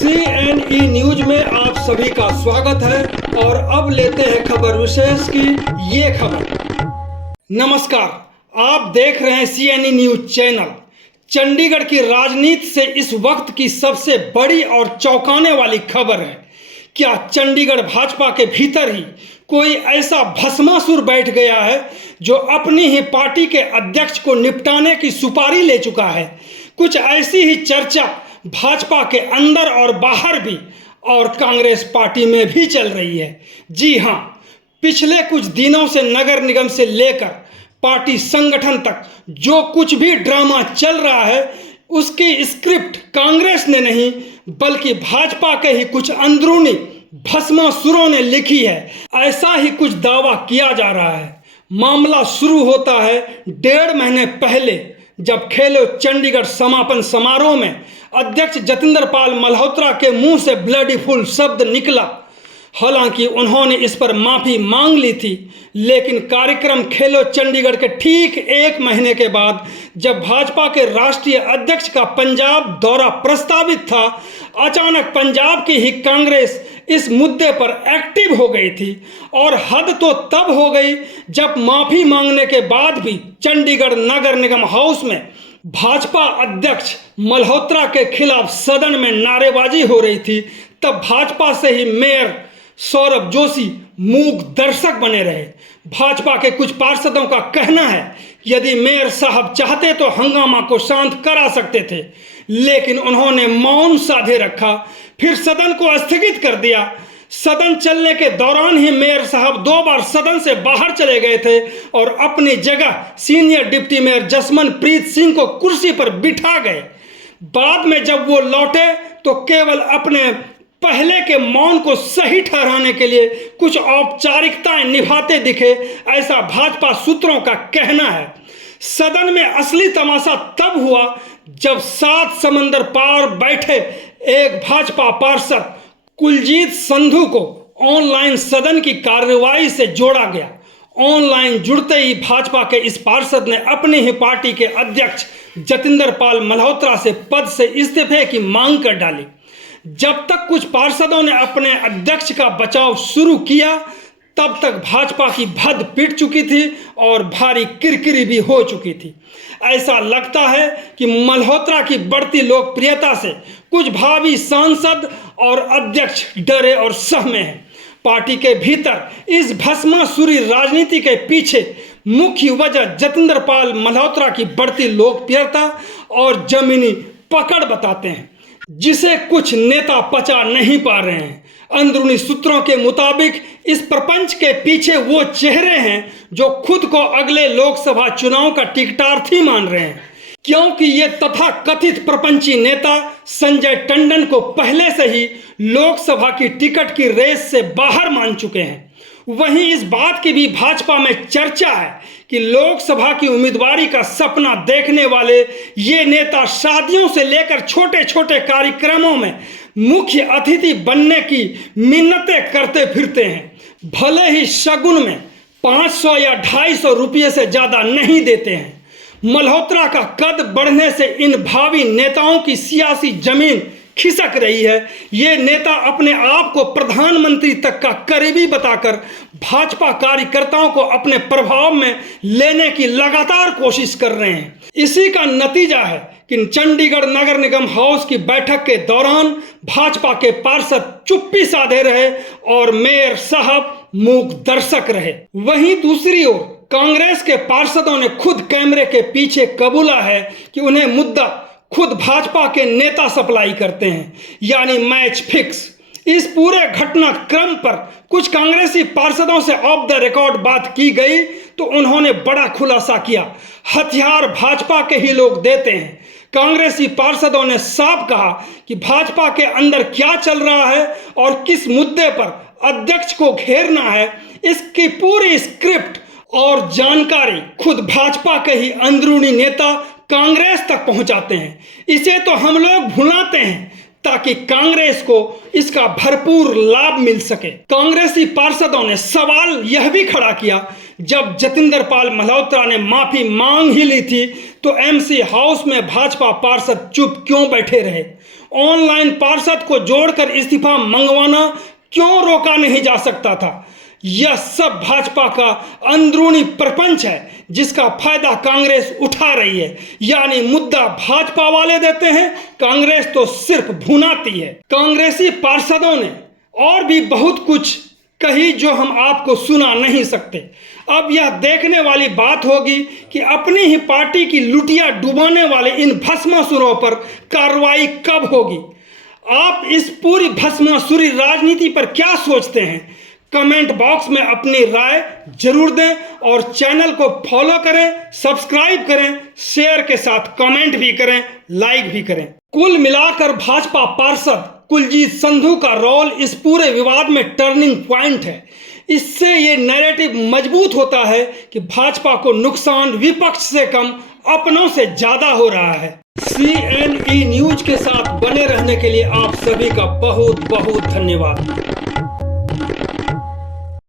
CNE news में आप सभी का स्वागत है और अब लेते हैं खबर विशेष की ये खबर। नमस्कार, आप देख रहे हैं CNE न्यूज चैनल। चंडीगढ़ की राजनीति से इस वक्त की सबसे बड़ी और चौंकाने वाली खबर है। क्या चंडीगढ़ भाजपा के भीतर ही कोई ऐसा भस्मासुर बैठ गया है जो अपनी ही पार्टी के अध्यक्ष को निपटाने की सुपारी ले चुका है? कुछ ऐसी ही चर्चा भाजपा के अंदर और बाहर भी और कांग्रेस पार्टी में भी चल रही है। जी हां, पिछले कुछ दिनों से नगर निगम से लेकर पार्टी संगठन तक जो कुछ भी ड्रामा चल रहा है उसकी स्क्रिप्ट कांग्रेस ने नहीं बल्कि भाजपा के ही कुछ अंदरूनी भस्मासुरों ने लिखी है, ऐसा ही कुछ दावा किया जा रहा है। मामला शुरू होता है 1.5 महीने पहले जब खेलो चंडीगढ़ समापन समारोह में अध्यक्ष जतिंदर पाल मल्होत्रा के मुंह से ब्लडी फुल शब्द निकला। हालांकि उन्होंने इस पर माफी मांग ली थी, लेकिन कार्यक्रम खेलो चंडीगढ़ के ठीक 1 महीने के बाद जब भाजपा के राष्ट्रीय अध्यक्ष का पंजाब दौरा प्रस्तावित था, अचानक पंजाब की ही कांग्रेस इस मुद्दे पर एक्टिव हो गई थी। और हद तो तब हो गई जब माफी मांगने के बाद भी चंडीगढ़ नगर निगम हाउस में भाजपा अध्यक्ष मल्होत्रा के खिलाफ सदन में नारेबाजी हो रही थी। तब भाजपा से ही मेयर सौरभ जोशी मूक दर्शक बने रहे। भाजपा के कुछ पार्षदों का कहना है यदि मेयर साहब चाहते तो हंगामा को शांत करा सकते थे, लेकिन उन्होंने मौन साधे रखा, फिर सदन को स्थगित कर दिया। सदन चलने के दौरान ही मेयर साहब 2 बार सदन से बाहर चले गए थे और अपनी जगह senior deputy mayor Jasmanpreet Singh को कुर्सी पर बिठा गए। बाद में जब वो लौटे तो केवल अपने पहले के मौन को सही ठहराने के लिए कुछ औपचारिकताएं निभाते दिखे, ऐसा भाजपा सूत्रों का कहना है। सदन में असली तमाशा तब हुआ जब 7 समंदर पार बैठे एक भाजपा पार्षद कुलजीत संधू को ऑनलाइन सदन की कार्रवाई से जोड़ा गया। ऑनलाइन जुड़ते ही भाजपा के इस पार्षद ने अपनी ही पार्टी के अध्यक्ष जतिंदर पाल मल्होत्रा से पद से इस्तीफे की मांग कर डाली। जब तक कुछ पार्षदों ने अपने अध्यक्ष का बचाव शुरू किया, तब तक भाजपा की भद पिट चुकी थी और भारी किरकिरी भी हो चुकी थी। ऐसा लगता है कि मल्होत्रा की बढ़ती लोकप्रियता से कुछ भावी सांसद और अध्यक्ष डरे और सहमे हैं। पार्टी के भीतर इस भस्मासुरी राजनीति के पीछे मुख्य वजह जतिंदर पाल मल्होत्रा की बढ़ती लोकप्रियता और जमीनी पकड़ बताते हैं, जिसे कुछ नेता पचा नहीं पा रहे हैं। अंदरूनी सूत्रों के मुताबिक इस प्रपंच के पीछे वो चेहरे हैं जो खुद को अगले लोकसभा चुनाव का टिकटार्थी मान रहे हैं, क्योंकि ये तथाकथित प्रपंची नेता संजय टंडन को पहले से ही लोकसभा की टिकट की रेस से बाहर मान चुके हैं। वहीं इस बात की भी भाजपा में चर्चा है कि लोकसभा की उम्मीदवारी का सपना देखने वाले ये नेता शादियों से लेकर छोटे छोटे कार्यक्रमों में मुख्य अतिथि बनने की मिन्नतें करते फिरते हैं। भले ही शगुन में 500 या 250 रुपये से ज़्यादा नहीं देते हैं। मल्होत्रा का कद बढ़ने से इन भावी नेताओं की सियासी जमीन खिसक रही है। ये नेता अपने आप को प्रधानमंत्री तक का करीबी बताकर भाजपा कार्यकर्ताओं को अपने प्रभाव में लेने की लगातार कोशिश कर रहे हैं। इसी का नतीजा है कि चंडीगढ़ नगर निगम हाउस की बैठक के दौरान भाजपा के पार्षद चुप्पी साधे रहे और मेयर साहब मूक दर्शक रहे। वहीं दूसरी ओर कांग्रेस के पार्षदों ने खुद कैमरे के पीछे कबूला है कि उन्हें मुद्दा खुद भाजपा के नेता सप्लाई करते हैं, यानी मैच फिक्स। इस पूरे घटनाक्रम पर कुछ कांग्रेसी पार्षदों से ऑफ द रिकॉर्ड बात की गई तो उन्होंने बड़ा खुलासा किया। हथियार भाजपा के ही लोग देते हैं। कांग्रेसी पार्षदों ने साफ कहा कि भाजपा के अंदर क्या चल रहा है और किस मुद्दे पर अध्यक्ष को घेरना है, इसकी पूरी स्क्रिप्ट और जानकारी खुद भाजपा के ही अंदरूनी नेता कांग्रेस तक पहुंचाते हैं। इसे तो हम लोग भुलाते हैं ताकि कांग्रेस को इसका भरपूर लाभ मिल सके। कांग्रेसी पार्षदों ने सवाल यह भी खड़ा किया, जब जतिंदर पाल मल्होत्रा ने माफी मांग ही ली थी तो एमसी हाउस में भाजपा पार्षद चुप क्यों बैठे रहे? ऑनलाइन पार्षद को जोड़कर इस्तीफा मंगवाना क्यों रोका नहीं जा सकता था? यह सब भाजपा का अंदरूनी प्रपंच है जिसका फायदा कांग्रेस उठा रही है। यानी मुद्दा भाजपा वाले देते हैं, कांग्रेस तो सिर्फ भुनाती है। कांग्रेसी पार्षदों ने और भी बहुत कुछ कही जो हम आपको सुना नहीं सकते। अब यह देखने वाली बात होगी कि अपनी ही पार्टी की लुटिया डुबाने वाले इन भस्मासुरों पर कार्रवाई कब होगी। आप इस पूरी भस्मासुरी राजनीति पर क्या सोचते हैं? कमेंट बॉक्स में अपनी राय जरूर दें और चैनल को फॉलो करें, सब्सक्राइब करें, शेयर के साथ कमेंट भी करें, लाइक भी करें। कुल मिलाकर भाजपा पार्षद कुलजीत संधू का रोल इस पूरे विवाद में टर्निंग पॉइंट है। इससे ये नैरेटिव मजबूत होता है कि भाजपा को नुकसान विपक्ष से कम अपनों से ज्यादा हो रहा है। CNE न्यूज के साथ बने रहने के लिए आप सभी का बहुत बहुत धन्यवाद।